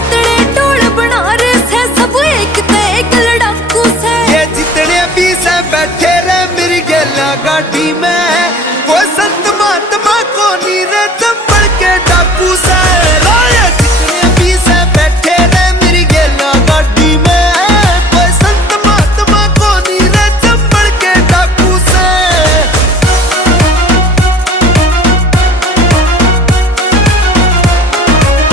जितने टोल बना रहे से सब एक ते एक लड़ाकू से, ये जितने भी से बैठे रे मेरी गेला गाड़ी